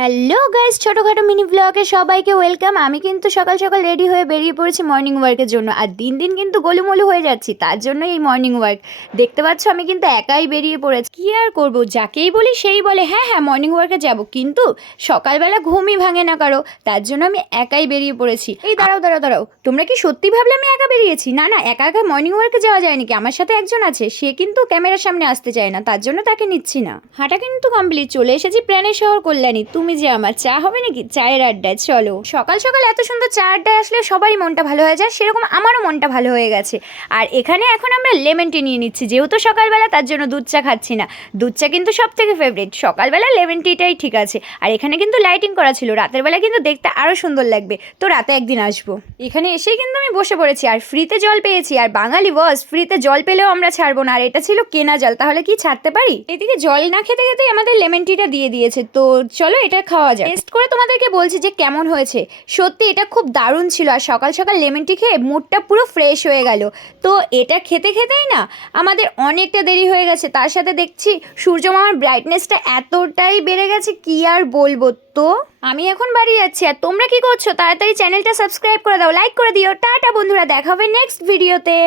Hello guys ছোটোখাটো mini ব্লগে সবাইকে ওয়েলকাম আমি কিন্তু সকাল সকাল রেডি হয়ে বেরিয়ে পড়েছি মর্নিং ওয়ার্কের জন্য। আর দিন দিন কিন্তু গোলুমলু হয়ে যাচ্ছি, তার জন্য এই মর্নিং ওয়ার্ক দেখতে পাচ্ছ আমি কিন্তু একাই বেরিয়ে পড়েছি। কি আর করব, যাকেই বলি সেই বলে হ্যাঁ হ্যাঁ মর্নিং ওয়ার্কে যাব। কিন্তু সকালবেলা ঘুমই ভাঙে না কারও, তার জন্য আমি একাই বেরিয়ে পড়েছি। এই দাঁড়াও দাঁড়াও দাঁড়াও, তোমরা কি সত্যি ভাবলে আমি একা বেরিয়েছি? না না, একা একা মর্নিং ওয়ার্কে যাওয়া যায় নাকি আমার সাথে একজন আছে, সে কিন্তু ক্যামেরার সামনে আসতে চায় না, তার জন্য তাকে নিচ্ছি না। হাঁটা কিন্তু কমপ্লিট চলে এসেছি প্রাণের শহর কল্যাণী। তুমি যে আমার চা হবে নাকি? চায়ের আড্ডায়, চলো। সকাল সকাল এত সুন্দর চা আড্ডায় আসলে সবারই মনটা ভালো হয়ে যায়, সেরকম আমারও মনটা ভালো হয়ে গেছে। আর এখানে এখন আমরা লেমন টি নিয়ে নিচ্ছি, যেহেতু সকালবেলা তার জন্য দুধ চা খাচ্ছি না। দুধ চা কিন্তু সব থেকে ফেভারিট সকালবেলা লেমন টিটাই ঠিক আছে। আর এখানে কিন্তু লাইটিং করা ছিল, রাতের বেলা কিন্তু দেখতে আরও সুন্দর লাগবে। তো রাতে একদিন আসব। এখানে এসেই কিন্তু আমি বসে পড়েছি, আর ফ্রিতে জল পেয়েছি। আর বাঙালি বস ফ্রিতে জল পেলেও আমরা ছাড়বো না। আর এটা ছিল কেনা জল, তাহলে কি ছাড়তে পারি? এদিকে জল না খেতে খেতেই আমাদের লেমন টিটা দিয়ে দিয়েছে। তো চলো এটা খাওয়া যায় টেস্ট করে তোমাদেরকে বলছি যে কেমন হয়েছে। সত্যি এটা খুব দারুণ ছিল আর সকাল সকাল লেমন টি খেয়ে মুডটা পুরো ফ্রেশ হয়ে গেল। তো এটা খেতে খেতেই না আমাদের অনেকটা দেরি হয়ে গেছে। তার সাথে দেখছি সূর্য মামার ব্রাইটনেসটা এতটাই বেড়ে গেছে কি আর বলব তো? আমি এখন বাড়ি যাচ্ছি আর তোমরা কি করছ? তাড়াতাড়ি চ্যানেলটা সাবস্ক্রাইব করে দাও লাইক করে দিও। টাটা বন্ধুরা, দেখা হবে নেক্সট ভিডিওতে